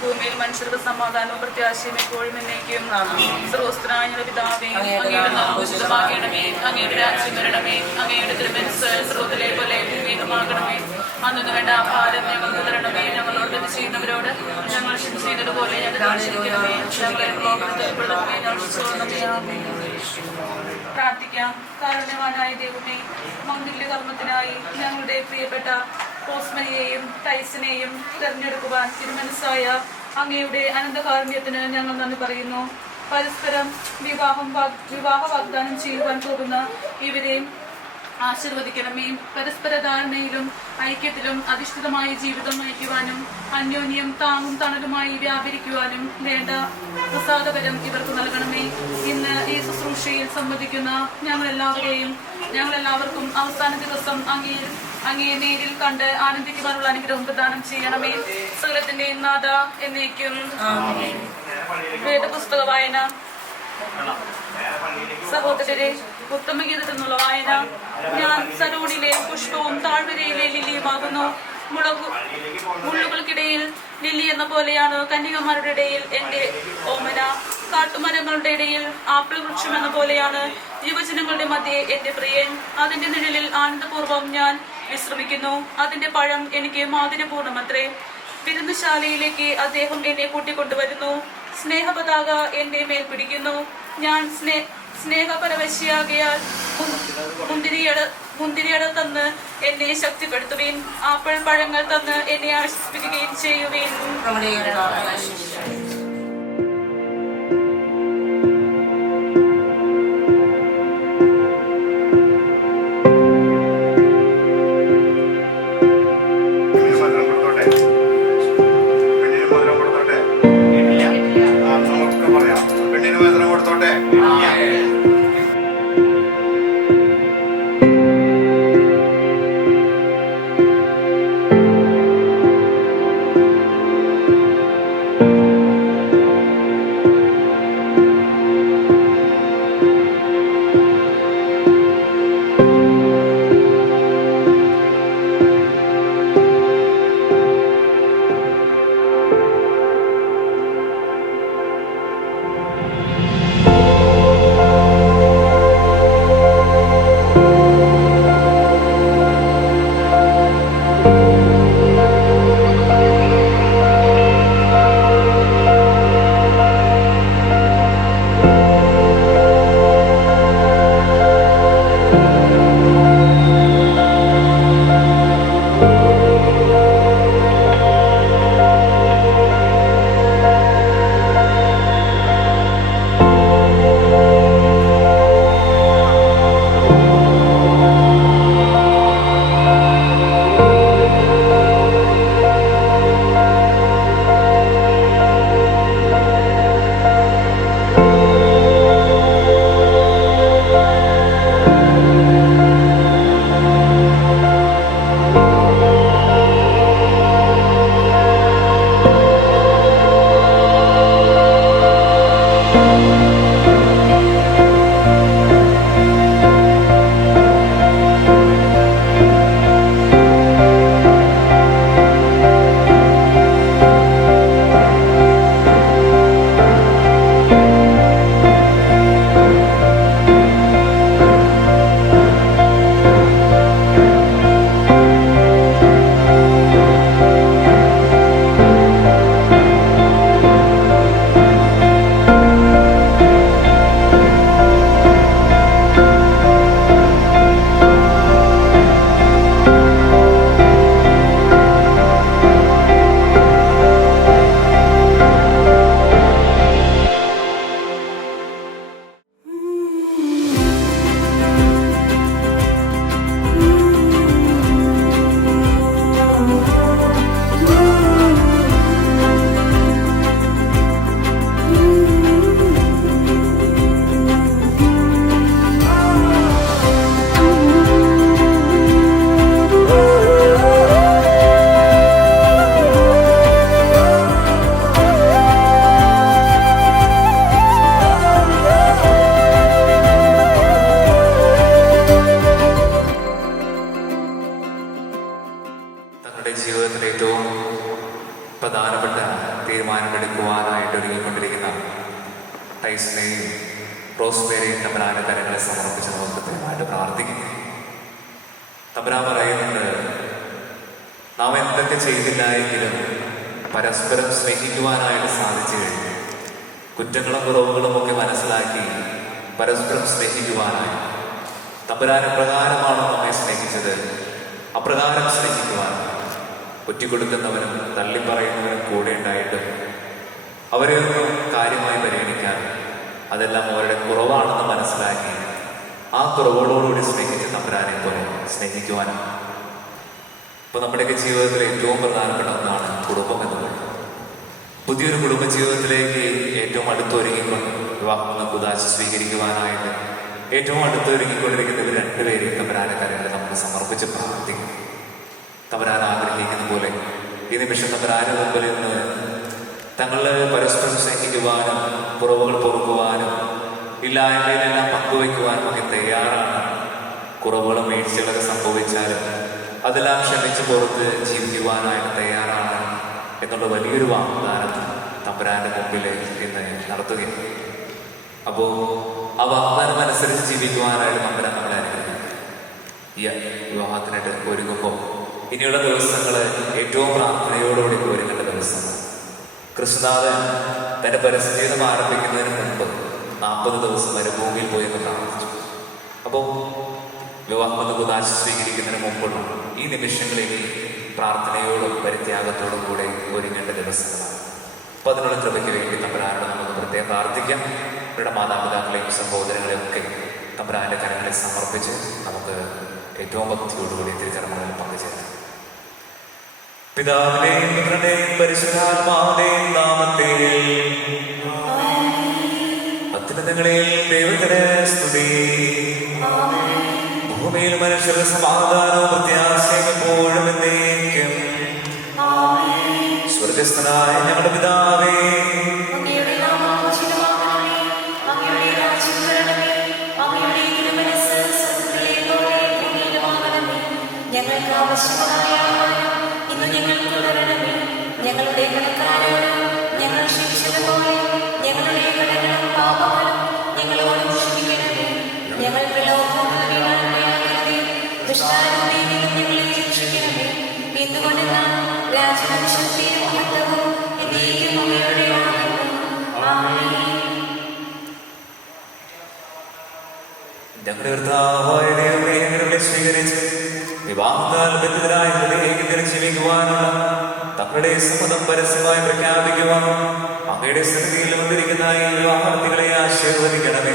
ഭൂമിയിൽ മനുഷ്യർക്ക് സമാധാനവും പ്രത്യാശയും എപ്പോഴും എന്നേക്കും. സർവ്വസ്തനായ പിതാവേ, അങ്ങയുടെ നാമം പൂജിതമാകണമേ, അങ്ങയുടെ രാജ്യം വരണമേ, അങ്ങയുടെ തിരുമനസ്സ് സ്രോതലെ പോലെ ഭൂമിയിലുമാകണമേ. അന്നു വേണ്ട ആഹാരം ഞങ്ങൾക്ക് തരണമേ, ഞങ്ങളോട് തെറ്റ് ചെയ്യുന്നവരോട് ഞങ്ങൾ ക്ഷമിക്കുന്നത് പോലെ ഞങ്ങളെ ക്ഷമിക്കണമേ, പ്രാർത്ഥിക്കാം. കാരുണ്യവാനായ ദൈവമേ, മംഗല്യ കർമ്മത്തിനായി ഞങ്ങളുടെ പ്രിയപ്പെട്ട ഓസ്മനെയും ടൈസനെയും തെരഞ്ഞെടുക്കുവാൻ തിരുമനസ്സായ അങ്ങയുടെ അനന്തകാരുണ്യത്തിന് ഞങ്ങൾ നന്ദി പറയുന്നു. പരസ്പരം വിവാഹ വാഗ്ദാനം ചെയ്യുവാൻ പോകുന്ന ഇവരെയും ആശീർവദിക്കണമേ. പരസ്പര ധാരണയിലും ഐക്യത്തിലും അധിഷ്ഠിതമായ ജീവിതം നയിക്കുവാനും അന്യോന്യം താങ്ങും തണലുമായി വ്യാപരിക്കുവാനും വേണ്ട പ്രസാദകരം ഇവർക്ക് നൽകണമേ. ഇന്ന് ഈ ശുശ്രൂഷയിൽ സംബന്ധിക്കുന്ന ഞങ്ങളെല്ലാവർക്കും അവസാന ദിവസം അങ്ങയെ നേരിൽ കണ്ട് ആനന്ദിക്കുവാനുള്ള അനുഗ്രഹം പ്രദാനം ചെയ്യണമേ. സകലത്തിന്റെ നാഥ എന്നേക്കും. വേദപുസ്തക വായന. സഹോദരരെ, ഉത്തമഗീതത്തിൽ നിന്നുള്ള വായന. ഞാൻ സരോണിലെ പുഷ്പവും താഴ്വരയിലെ ലില്ലിയുമാകുന്നു. മുള്ളുകൾക്കിടയിൽ ലില്ലി എന്ന പോലെയാണ് കന്യകമാരുടെ ഇടയിൽ എന്റെ ഓമന. കാട്ടുമരങ്ങളുടെ ഇടയിൽ ആപ്പിൾ വൃക്ഷം എന്ന പോലെയാണ് യുവജനങ്ങളുടെ മധ്യേ എന്റെ പ്രിയൻ. അതിന്റെ നിഴലിൽ ആനന്ദപൂർവ്വം ഞാൻ വിശ്രമിക്കുന്നു. അതിന്റെ പഴം എനിക്ക് മാധുര്യപൂർണ്ണമത്രേ. വിരുന്നുശാലയിലേക്ക് അദ്ദേഹം എന്നെ കൂട്ടിക്കൊണ്ടുവരുന്നു. സ്നേഹപതാക എന്റെ മേൽ പിടിക്കുന്നു. ഞാൻ സ്നേഹപരവശിയാകിയാൽ മുന്തിരിയട തന്ന് എന്നെ ശക്തിപ്പെടുത്തുകയും ആപ്പിൾ പഴങ്ങൾ തന്ന് എന്നെ ആശ്വസിപ്പിക്കുകയും ചെയ്യുകയും. ജീവിതത്തിൽ ഏറ്റവും പ്രധാനപ്പെട്ട തീരുമാനമെടുക്കുവാനായിട്ട് ഒരുങ്ങിക്കൊണ്ടിരിക്കുന്ന ടൈസിനെയും റോസ്മേരെയും തമ്പുരാന്റെ കരങ്ങളെ സമർപ്പിച്ച് നമുക്ക് കൃത്യമായിട്ട് പ്രാർത്ഥിക്കും. തമ്പുരാൻ പറയുന്നുണ്ട്, നാം എന്തൊക്കെ ചെയ്തില്ല എങ്കിലും പരസ്പരം സ്നേഹിക്കുവാനായിട്ട് സാധിച്ചു കഴിഞ്ഞു. കുറ്റങ്ങളും കുറവുകളും ഒക്കെ മനസ്സിലാക്കി പരസ്പരം സ്നേഹിക്കുവാനായി തമ്പുരാൻ എപ്രകാരമാണോ നമ്മെ സ്നേഹിച്ചത് അപ്രകാരം സ്നേഹിക്കുവാൻ ഒറ്റിക്കൊടുക്കുന്നവനും തള്ളിപ്പറയുന്നവനും കൂടെ ഉണ്ടായിട്ടും അവരെ ഒന്നും കാര്യമായി പരിഗണിക്കാൻ അതെല്ലാം അവരുടെ കുറവാണെന്ന് മനസ്സിലാക്കി ആ കുറവുകളോടുകൂടി സ്നേഹിച്ച് തമ്പുരാനെ പോലെ സ്നേഹിക്കുവാനും. ഇപ്പോൾ നമ്മുടെയൊക്കെ ജീവിതത്തിൽ ഏറ്റവും പ്രധാനപ്പെട്ട ഒന്നാണ് കുടുംബം എന്നുള്ളത്. പുതിയൊരു കുടുംബ ജീവിതത്തിലേക്ക് ഏറ്റവും അടുത്തൊരുങ്ങിക്കൊണ്ട് വിവാഹം കുദാശ സ്വീകരിക്കുവാനായിട്ട് ഏറ്റവും അടുത്തൊരുങ്ങിക്കൊണ്ടിരിക്കുന്നവർ രണ്ടുപേരെയും തമ്പുരാന്റെ കരങ്ങളിൽ നമുക്ക് സമർപ്പിച്ച് പ്രാർത്ഥിക്കും. തമ്പുരാൻ ആഗ്രഹിക്കുന്ന പോലെ ഈ നിമിഷം തമ്പുരാന്റെ മുമ്പിൽ നിന്ന് തങ്ങൾ പരസ്പരം സ്നേഹിക്കുവാനും കുറവുകൾ പൊറുക്കുവാനും ഇല്ലായ്മയിലെല്ലാം പങ്കുവയ്ക്കുവാനും ഒക്കെ തയ്യാറാണ്. കുറവുകളും വീഴ്ചകളൊക്കെ സംഭവിച്ചാലും അതെല്ലാം ക്ഷമിച്ച് പുറത്ത് ജീവിക്കുവാനായിട്ട് തയ്യാറാണ് എന്നുള്ള വലിയൊരു വാഗ്ദാനം തമ്പുരാന്റെ മുമ്പിൽ ഇന്ന് നടത്തുകയാണ്. അപ്പോൾ ആ വാഗ്ദാനം അനുസരിച്ച് ജീവിക്കുവാനായിട്ട് തമ്പുരാൻ നമ്മളെ അനുഗ്രഹിക്കും. ഈ വിവാഹത്തിനായിട്ട് ഒരുങ്ങുമ്പോൾ ഇനിയുള്ള ദിവസങ്ങൾ ഏറ്റവും പ്രാർത്ഥനയോടുകൂടി ഒരുങ്ങേണ്ട ദിവസങ്ങൾ. ക്രിസ്തുനാഥൻ തന്റെ പരിസ്ഥിതിയും ആരംഭിക്കുന്നതിന് മുമ്പ് 40 ദിവസം മരുഭൂമിയിൽ പോയി എന്ന് പ്രാർത്ഥിച്ചു. അപ്പോൾ വിവാഹം കുദാശ സ്വീകരിക്കുന്നതിന് മുമ്പുള്ള ഈ നിമിഷങ്ങളിൽ പ്രാർത്ഥനയോടും പരിത്യാഗത്തോടും കൂടെ ഒരുങ്ങേണ്ട ദിവസങ്ങളാണ്. അപ്പോൾ അതിനുള്ള കൃപയ്ക്ക് വേണ്ടി തമ്പുരാനോട് നമുക്ക് പ്രത്യേകം പ്രാർത്ഥിക്കാം. അവരുടെ മാതാപിതാക്കളെയും സഹോദരങ്ങളെയും ഒക്കെ തമ്പുരാന്റെ കരങ്ങളിൽ സമർപ്പിച്ച് നമുക്ക് ഏറ്റവും ഭക്തിയോടുകൂടി തിരുക്കർമ്മങ്ങളിൽ പങ്കുചേരാം. പിതാവിന്റെയും പുത്രന്റെയും പരിശുദ്ധാത്മാവിന്റെയും നാമത്തിൽ അത്യുന്നതങ്ങളിൽ ദൈവത്തിന് സ്തുതി. ഭൂമിയിൽ മനുഷ്യരുടെ സമാധാനവും പ്രത്യാശയും എപ്പോഴും എന്നേക്കും. സ്വർഗസ്ഥനായ ഞങ്ങളുടെ പിതാവേ, ഞങ്ങൾക്ക് ആവശ്യമായ ഇന്ന് ഞങ്ങൾക്ക് തരണമേ. ഞങ്ങളുടെ കടക്കാരോട് ഞങ്ങൾ ക്ഷമിച്ചതുപോലെ ഞങ്ങളുടെ കടങ്ങളും പാപങ്ങളും ഞങ്ങളോട് ക്ഷമിക്കണമേ. ഞങ്ങൾ പ്രലോഭനത്തിലാകരുതേ, ദുഷ്ടാരൂപിയിൽ നിന്നും ഞങ്ങളെ രക്ഷിക്കണമേ. എന്തുകൊണ്ടെന്നാൽ രാജ്യവും ശക്തിയും മഹത്വവും എന്നേക്കും അങ്ങയുടേതാകുന്നു. ആമേൻ. ഞങ്ങളുടെ കർത്താവായ ദൈവമേ, ഞങ്ങളെ സ്വീകരിച്ച് വിവാഹത്താൽ ബന്ധിതരായ ഹൃദയത്തിൽ ജീവിക്കുവാനുള്ള തങ്ങളുടെ സമ്മതം പരസ്യമായി പ്രഖ്യാപിക്കുവാനും അങ്ങയുടെ സന്നിധിയിൽ വന്നിരിക്കുന്ന ഈ വിവാഹാർത്ഥികളെ ആശീർവദിക്കണമേ.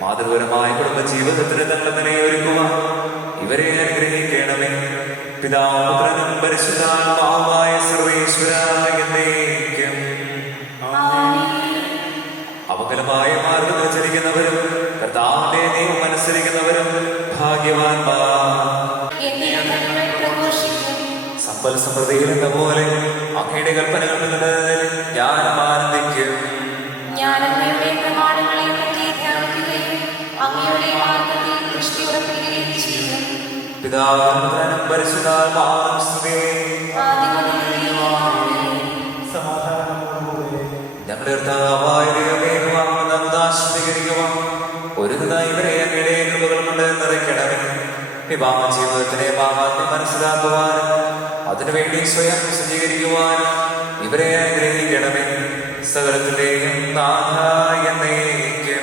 മാതൃപരമായ കുടുംബ ജീവിതത്തിന് തങ്ങളുടെ നിലയൊരുക്കുവാൻ ഇവരെ അനുഗ്രഹിക്കണമേ. പിതാവും പുത്രനും പരിശുദ്ധാത്മാവുമായ സർവേശ്വരായ എന്നേക്കും. അപകലമായ മാർഗത്തിൽ ചരിക്കുന്നവരും കർത്താവിന്റെ നിയമം അനുസരിക്കുന്നവരും ഭാഗ്യവാന്മാർ. സമ്പൽ സമൃദ്ധിയിൽ എന്ന പോലെ അങ്ങയുടെ കൽപ്പനകൾ ഞാൻ ആനന്ദിക്കും. ഞാൻ അങ്ങയുടെ പ്രമാണങ്ങളെ പറ്റി ധ്യാനിക്കുകയും അങ്ങയുടെ മാർഗ്ഗത്തിൽ ദൃഷ്ടി ഉറപ്പിക്കുകയും ചെയ്യും. പിതാവും പുത്രനും പരിശുദ്ധാത്മാവും സ്തുതി. ഞങ്ങളുടെ കർത്താവായ ദൈവമേ, സ്വീകരിക്കുവാൻ ഒരുതായി ഇവരെ അങ്ങയുടെ കൃപകൾ കൊണ്ട് നിറയ്ക്കണമേ. വിവാഹ ജീവിതത്തിലെ മാഹാത്മ്യം മനസ്സിലാക്കുവാനും അതിനുവേണ്ടി സ്വയം സജ്ജീകരിക്കുവാനും ഇവരെ അനുഗ്രഹിക്കണമേ. സകലത്തിന്റെയും നാഥായ എന്നേക്കും.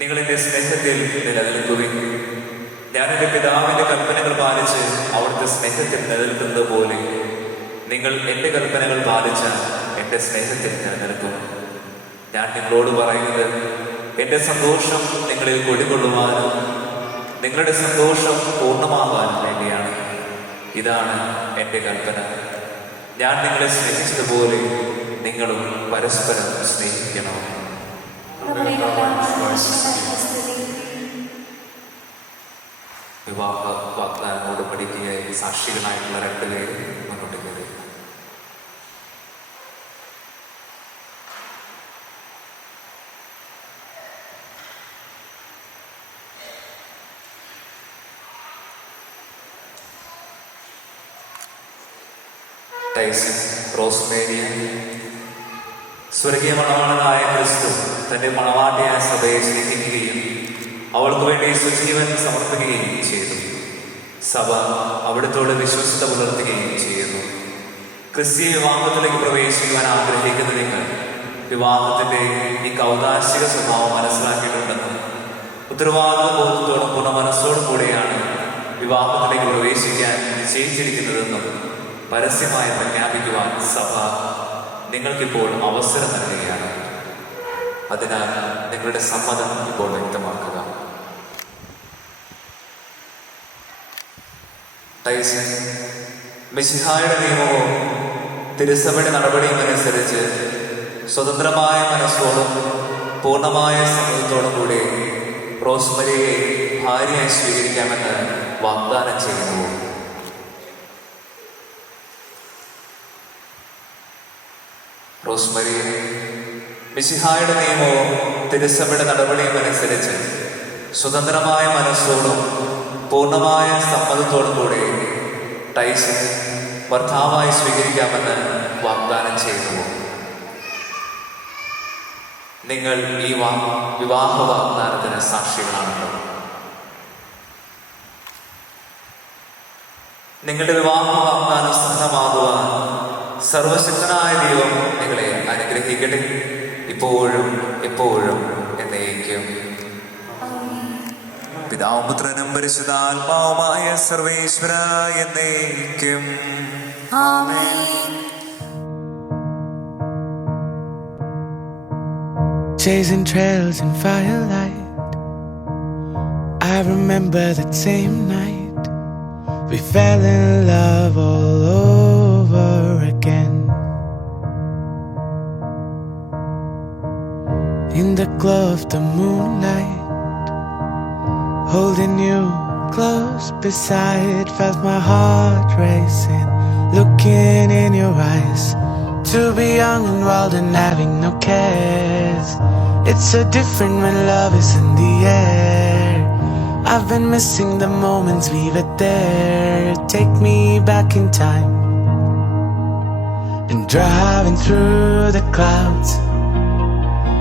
നിങ്ങളെന്റെ സ്നേഹത്തിൽ നിലനിൽക്കുകയും ഞാൻ എൻ്റെ പിതാവിൻ്റെ കൽപ്പനകൾ പാലിച്ച് അവിടുത്തെ സ്നേഹത്തിൽ നിലനിൽക്കുന്നത് പോലെ നിങ്ങൾ എൻ്റെ കൽപ്പനകൾ പാലിച്ച് എൻ്റെ സ്നേഹത്തിൽ നിലനിൽക്കും. ഞാൻ നിങ്ങളോട് പറയുന്നത് എൻ്റെ സന്തോഷം നിങ്ങളിൽ കൊടികൊള്ളുവാനും നിങ്ങളുടെ സന്തോഷം പൂർണ്ണമാകാനും വേണ്ടിയാണ്. ഇതാണ് എൻ്റെ കൽപ്പന. ഞാൻ നിങ്ങളെ സ്നേഹിച്ചതുപോലെ നിങ്ങളും പരസ്പരം സ്നേഹിക്കണം. വിവാഹ വാഗ്ദാനത്തോട് പഠിക്കുകയായി സാക്ഷികളായിട്ടുള്ള രണ്ടുപേര് മുന്നോട്ട് കയറി. ടൈസൺ റോസ്മേരിയ. സ്വർഗീയ മണവാളനായ ക്രിസ്തു തന്റെ മണവാട്ടിയായ സഭയെ സ്നേഹിക്കുകയും അവൾക്ക് വേണ്ടി സ്വജീവൻ സമർപ്പിക്കുകയും ചെയ്തു. സഭ അവിടുത്തോട് വിശ്വസ്തത പുലർത്തുകയും ചെയ്യുന്നു. ക്രിസ്തീയ വിവാഹത്തിലേക്ക് പ്രവേശിക്കുവാൻ ആഗ്രഹിക്കുന്ന നിങ്ങൾ വിവാഹത്തിന്റെ ഈ കൗതാശിക സ്വഭാവം മനസ്സിലാക്കിയിട്ടുണ്ടെന്നും ഉത്തരവാദിത്ത ബോധത്തോടും പൂർണ്ണ മനസ്സോടും കൂടെയാണ് വിവാഹത്തിലേക്ക് പ്രവേശിക്കാൻ നിശ്ചയിച്ചിരിക്കുന്നതെന്നും പരസ്യമായി പ്രഖ്യാപിക്കുവാൻ സഭ നിങ്ങൾക്കിപ്പോൾ അവസരം നൽകുകയാണ്. അതിനാൽ നിങ്ങളുടെ സമ്മതം ഇപ്പോൾ വ്യക്തമാക്കുക. ടൈസൺ, മിശിഹായുടെ നിയമവും തിരുസഭയുടെ നടപടിയും അനുസരിച്ച് സ്വതന്ത്രമായ മനസ്സോടും പൂർണ്ണമായ സമ്മതത്തോടും കൂടി റോസ്മരിയെ ഭാര്യയായി സ്വീകരിക്കാമെന്ന് വാഗ്ദാനം ചെയ്യുന്നു. റോസ്മരി, മിശിഹായുടെ നിയമവും തിരുസഭയുടെ നടപടിയും അനുസരിച്ച് സ്വതന്ത്രമായ മനസ്സോടും പൂർണ്ണമായ സമ്മതത്തോടും കൂടി ടൈസൺ ഭർത്താവായി സ്വീകരിക്കാമെന്ന് വാഗ്ദാനം ചെയ്യുന്നു. നിങ്ങൾ ഈ വിവാഹ വാഗ്ദാനത്തിന് സാക്ഷികളാണല്ലോ. നിങ്ങളുടെ വിവാഹ വാഗ്ദാനം സഫലമാകുവാൻ സർവശക്തനായ ദൈവം നിങ്ങളെ അനുഗ്രഹിക്കട്ടെ, ഇപ്പോഴും എപ്പോഴും എന്നേക്കും. പിതാവും പുത്രനും പരിശുദ്ധാത്മാവുമായ സർവേശ്വര എന്നേക്കും. ആമേൻ. Chasing trails in firelight, I remember that same night we fell in love all over again. In the glow of the moonlight, holding you close beside, felt my heart racing, looking in your eyes. To be young and wild and having no cares, it's so different when love is in the air. I've been missing the moments we were there. Take me back in time and driving through the clouds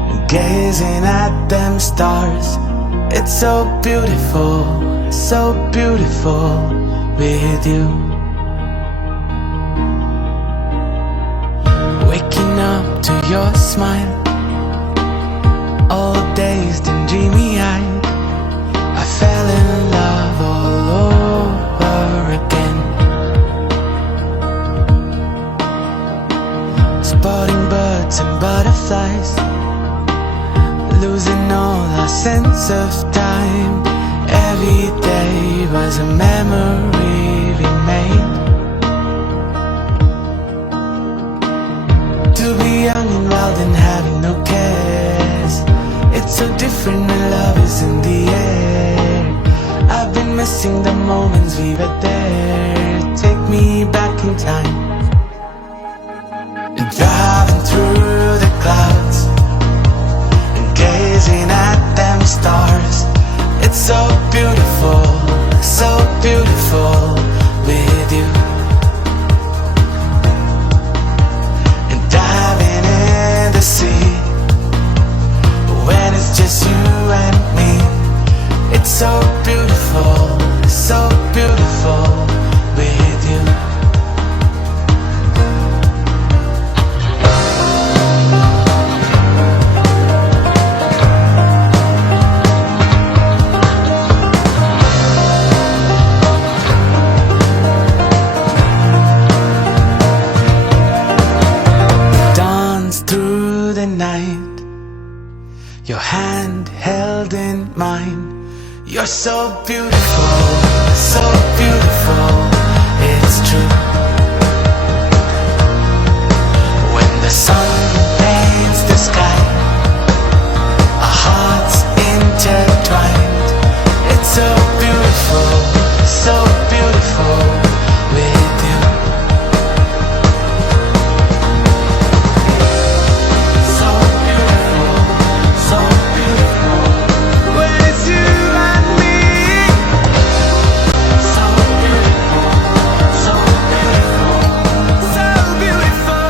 and gazing at them stars. It's so beautiful with you. Waking up to your smile, all dazed and dreamy-eyed, I fell in love all over again. Spotting birds and butterflies, losing all our sense of time. Every day was a memory we made. To be young and wild and having no cares, it's so different when love is in the air. I've been missing the moments we were there. Take me back in time and driving through the clouds and gazing at them stars. It's so beautiful with you. so beautiful, so beautiful, it's true. When the sun paints the sky, our hearts intertwined. It's so beautiful, so beautiful with you. So beautiful, so beautiful when it's you and me. So beautiful, so beautiful, so beautiful.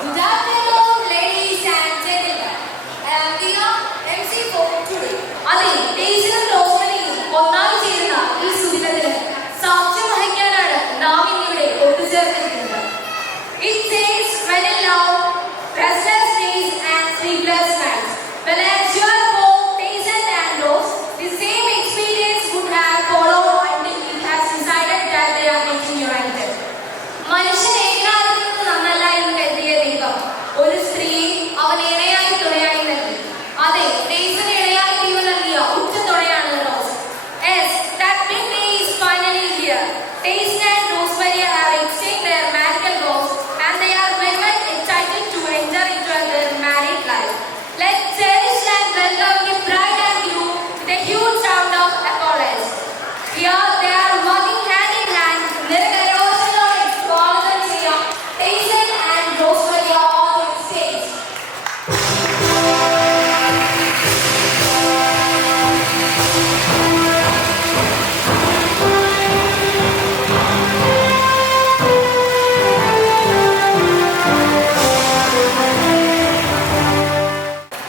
Good afternoon, ladies and gentlemen. I am Dia, MC for today. അതെ, ടേസ്റ്റും റോസ്മരിയും ഒന്നായി ചേരുന്ന ഈ സുദിനത്തിന് സാക്ഷ്യം വഹിക്കാനാണ് നാം ഇന്നിവിടെ ഒത്തുചേർന്നിരിക്കുന്നത്. It says when in love, restless days and sleepless nights. When I endured both taste and rose, the same experience would have followed until it has decided that they are making united. മനുഷ്യൻ ഏകാഗ്രതയിൽ നിന്ന് നന്നല്ല എന്ന് കരുതിയ ദൈവം ഒരു സ്ത്രീയെ അവൻ ഇണയായി തുണയായി നൽകി. അതെ, ടേസ്റ്റിന് ഇണയായി ദൈവം നൽകിയ ഉച്ച തുണയാണ് rose. Yes, that big day is finally here. Taste and Rosemary have exchanged their marital vows and they are very much excited to enter into their married life. Let's cherish and welcome the bride and groom with a huge round of applause. Here they are working hand in hand. നിറകരകൗശലത്തോടെ സ്വാഗതം ചെയ്യാം Teson and Rosemary on the stage.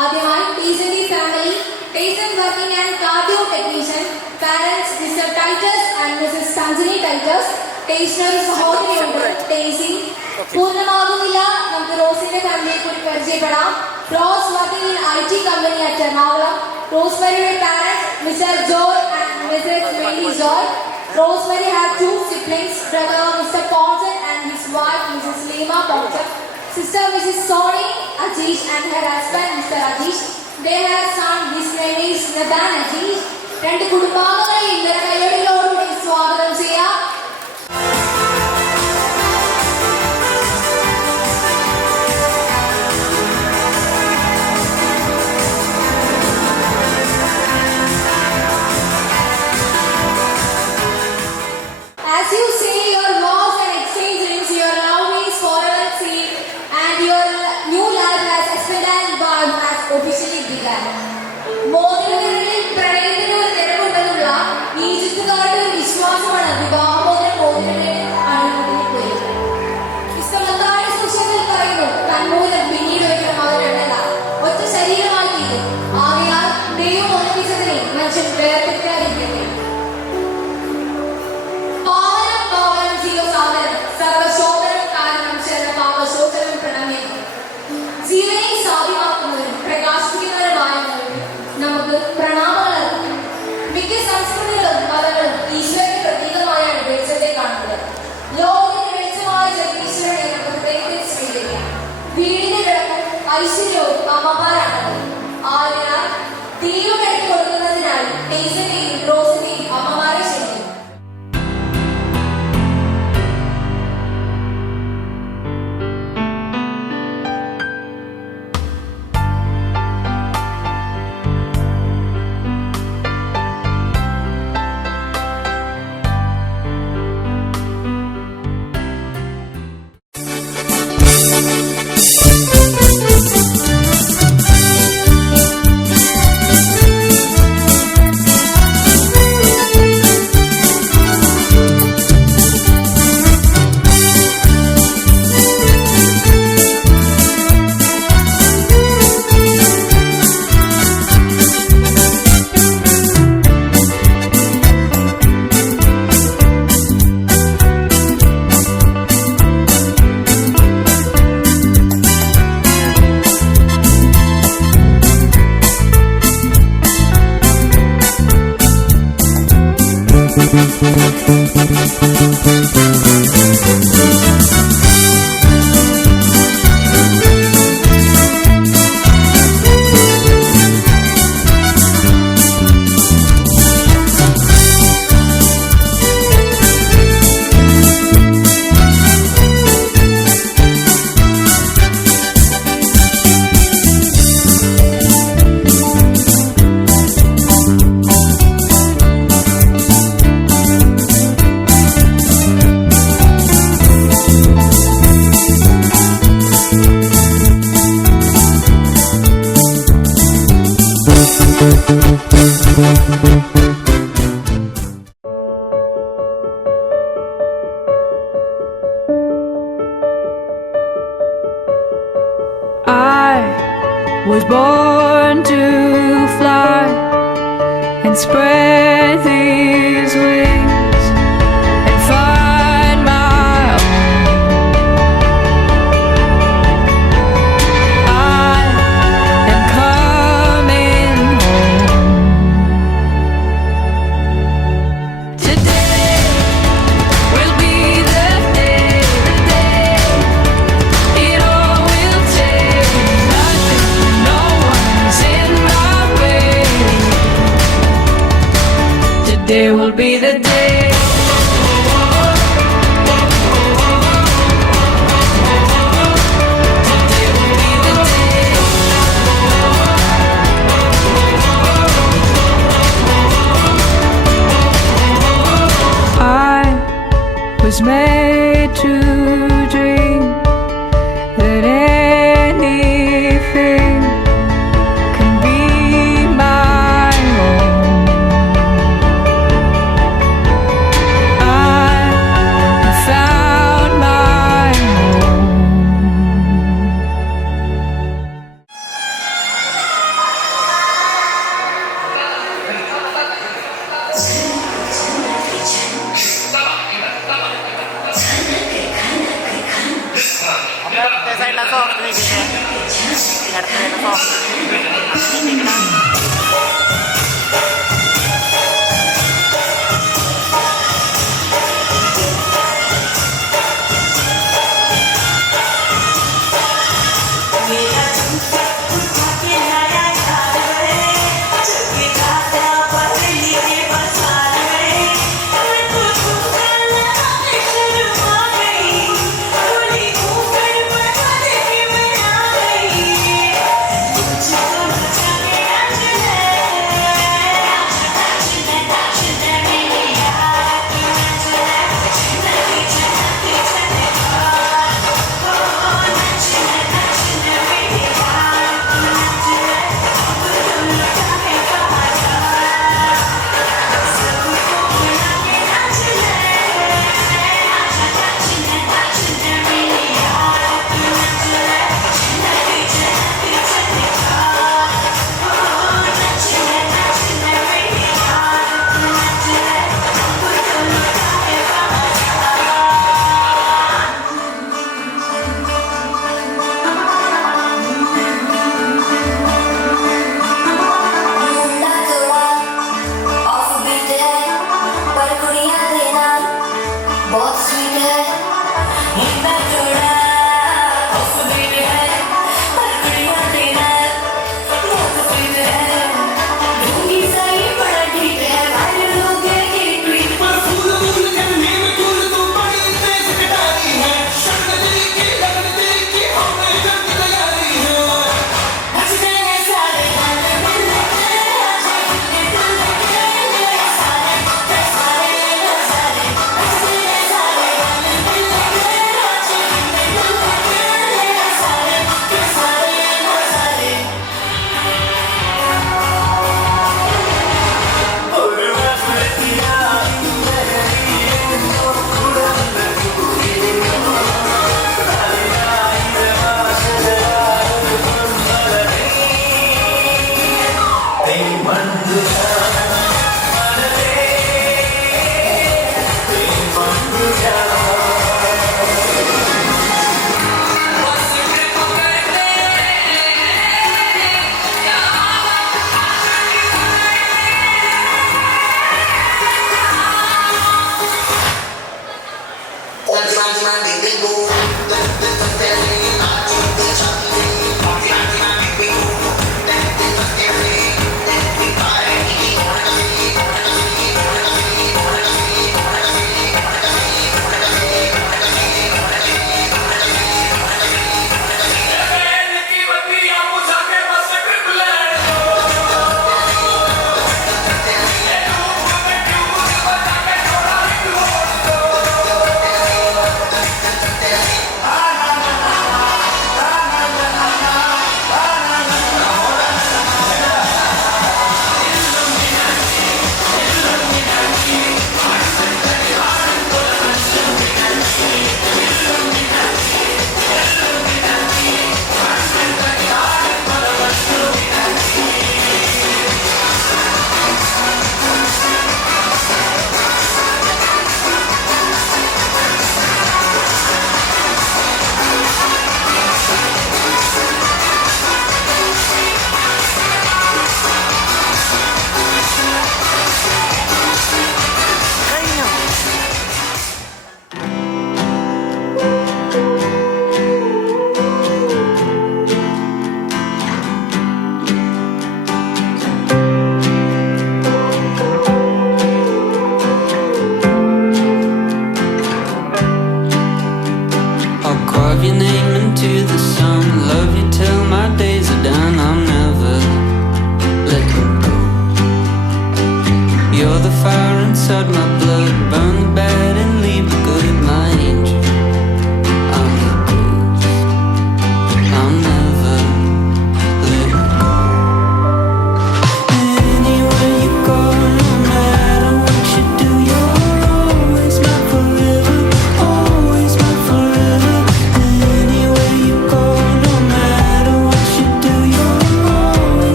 ആദ്യമായി ടീസന്റെ family, Teson working and cardio technician, parents Mr Titus and Mrs Sanjani Titus, ടേസ്റ്റിനൊരു സഹോദരിയുണ്ട് ടേസി. പൂർണ്ണമാകുന്നില്ല, നമുക്ക് റോസിന്റെ ഫാമിലിയെ കൂടി പരിചയപ്പെടാം. Rose working in IT company at Ernakulam. റോസ്മരിയുടെ parents Mr Joy and Mrs Mary Joy. Rosemary had two siblings, brother Mr. Ponson and his wife Mrs. Lima Ponson, sister Mrs. Soni Ajish and her husband Mr. Ajish. They had son, his name is Nathan Ajish. രണ്ട് കുടുംബാംഗങ്ങളെ ഇന്നലെ കയ്യടികളോടുകൂടി സ്വാഗതം ചെയ്യാം. As you say your vows and exchange rings, your love is forever sealed and your new life as husband and wife has officially begun. മോതിരങ്ങളിൽ പ്രണയത്തിന് ഒരു തിരക്കുണ്ടെന്നുള്ള ഈജിപ്തുകാരുടെ ഒരു വിശ്വാസമാണ് വിവാഹമോതിരം മോതിരങ്ങളിൽ അണിഞ്ഞുപോയത്. വിശ്വമത്തായ സുശേഷത്തിൽ പറയുന്നു, തന്മൂലം പിന്നീട് ഒരിക്കലും അവർ രണ്ടല്ല, ഒറ്റ ശരീരമായി തീരും. ആകയാൽ ദൈവം ഒന്നിപ്പിച്ചതിനെ മനുഷ്യൻ വേർതിരിക്കാതിരിക്കട്ടെ. പാവനം പാവനം ജീവസാധനം സർവശോധനം കാരണം ചേർന്ന പാപശോധനം പ്രണമ്യം. ജീവനെ സാധ്യമാക്കുന്നതിനും പ്രകാശിപ്പിക്കുന്നതിനുമായ നമുക്ക് പ്രണാമങ്ങൾ അർപ്പിക്കാം. മിക്ക സംസ്കൃതികളും മതങ്ങളും ഈശ്വരന്റെ പ്രതീകമായാണ് വെളിച്ചത്തെ കാണുന്നത്. ലോകത്തിന്റെ വെളിച്ചമായ ജഗദീശ്വരനെ നമുക്ക് ഹൃദയത്തിൽ സ്വീകരിക്കാം. വീടിന്റെ വിളക്കും ഐശ്വര്യവും അമ്മമാരാണത്. ആയതിനാൽ ദൈവം എടുത്തു കൊടുക്കുന്നതിനായി ടേസന്റെയും റോസിന്റെയും അമ്മമാരെ ക്ഷണിക്കുന്നു. I was born to fly and spread these wings and find my own. I am coming home. Today will be the day, it all will take nothing, no one's in my way. Today will be the day. Today will be the day. I was made to dream that anything can be my own.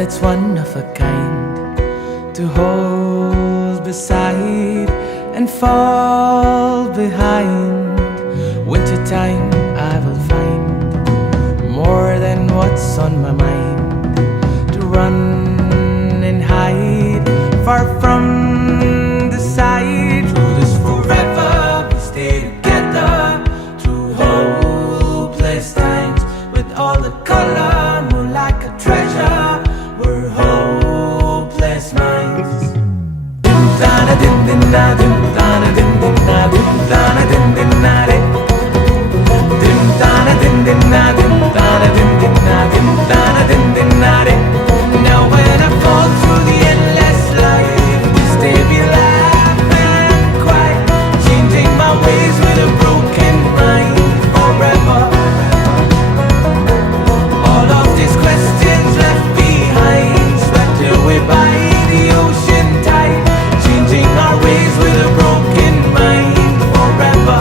that's one of a kind, to hold beside and fall behind. Wintertime I will find more than what's on my mind, to run and hide far from the sight. Through this forever we stay together, through hopeless times with all the color, more like a treasure. We're hopeless minds. Dim dana dim din na, dim dana dim din na, dim dana dim din na re. Dim dana dim din na, dim dana dim din na, dim dana dim din na re. Now when I fall through the endless life, this day we laugh and cry, changing my ways with a broken mind forever. All of these questions left behind, swept away by the ocean tide, changing our ways with a broken mind forever.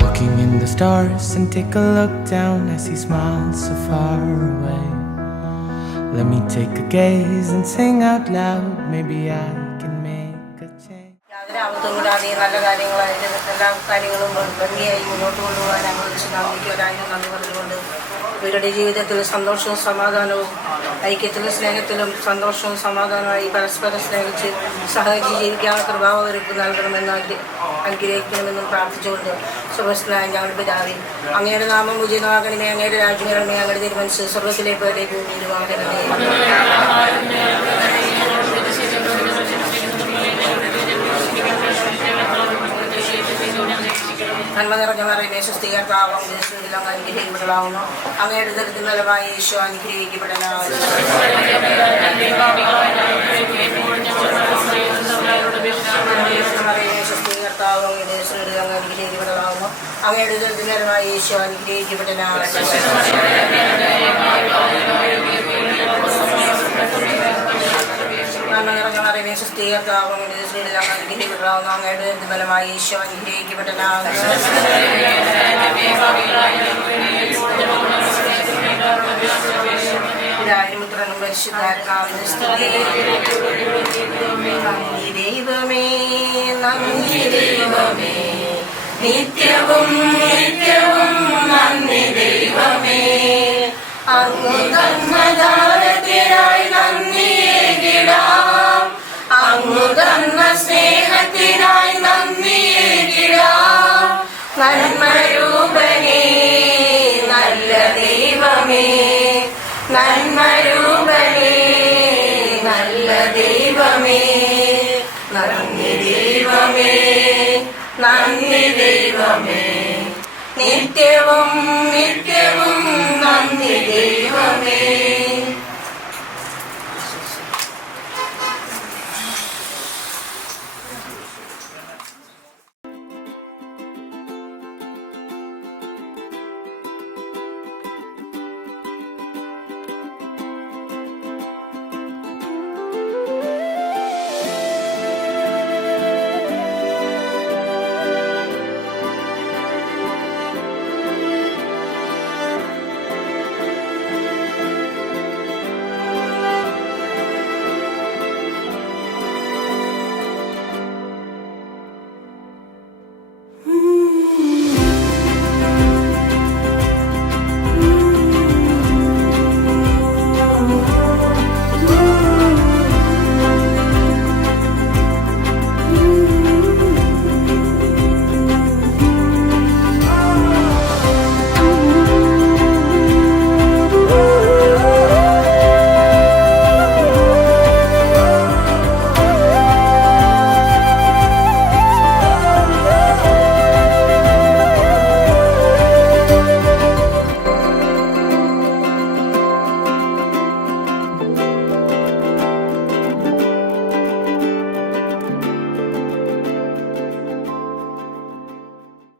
Walking in the stars and take a look down as he smiles so far away. Let me take a gaze and sing out loud, maybe I can make a change. യാതൊരു ആപത്തും കൂടാതെ നല്ല കാര്യങ്ങളായിട്ട് എല്ലാ കാര്യങ്ങളും ഭംഗിയായി മുന്നോട്ട് കൊണ്ടുപോകാൻ ഞങ്ങൾ വിശുദ്ധാമിക്ക് ഒരായിരം നന്ദി പറഞ്ഞുകൊണ്ട് ഇവരുടെ ജീവിതത്തിൽ സന്തോഷവും സമാധാനവും ഐക്യത്തിലും സ്നേഹത്തിലും സന്തോഷവും സമാധാനമായി പരസ്പരം സ്നേഹിച്ച് സഹകരിച്ച് ജീവിക്കാനുള്ള കൃപാവ് അവർക്ക് നൽകണമെന്ന് അനുഗ്രഹിക്കണമെന്നും പ്രാർത്ഥിച്ചുകൊണ്ട് സുഭസ്നായ ഞങ്ങളുടെ പിതാവേ, അങ്ങയുടെ നാമം ഉചിതമാകണമേ, അങ്ങയുടെ രാജ്യം വരണമേ, അങ്ങയുടെ തിരുമനസ്സ് സ്വർഗ്ഗത്തിലെ പോലെ ഭൂമിയിലും ആകണമേ. നന്മ നിറഞ്ഞ മറിയമേ, സ്വസ്തികർത്താവും യേശുവിലും അനുഗ്രഹിക്കപ്പെടാവുന്നു. അങ്ങയുടെ ദരിദ്ര ഫലമായി യേശു അനുഗ്രഹിക്കപ്പെടലാവുന്നു. മറിയമേ, സ്വസ്തികർത്താവും യേശുവിലും അനുഗ്രഹിക്കപ്പെടലാവുന്നു. അങ്ങയുടെ ദരിദ്ര ഫലമായി യേശു അനുഗ്രഹിക്കപ്പെടലാവുന്നു. നന്മ നിറഞ്ഞ മറിയമേ, സ്വസ്തികർത്താവും യേശുവിലും അനുഗ്രഹിക്കപ്പെടാവുന്നു. അങ്ങയുടെ ദരിദ്ര ഫലമായി യേശു അനുഗ്രഹിക്കപ്പെടലാവുന്നു. പുത്രനും പരിശുദ്ധാത്മാവിന്റെ സ്തുതി. നന്ദി ദൈവമേ, നന്ദി ദൈവമേ, നിത്യവും നിത്യവും നന്ദി ദൈവമേ. അങ്ങ് തന്ന ദാനത്തിനായി നന്ദിയേകിടാം, അങ്ങ് തന്ന സ്നേഹത്തിനായി നന്ദിയേകിടാം. നന്മരൂപനേ, നല്ല ദൈവമേ, നന്മരൂപനേ, നല്ല ദൈവമേ. നന്ദി ദൈവമേ, നന്ദി ദൈവമേ, നിത്യവും നിത്യവും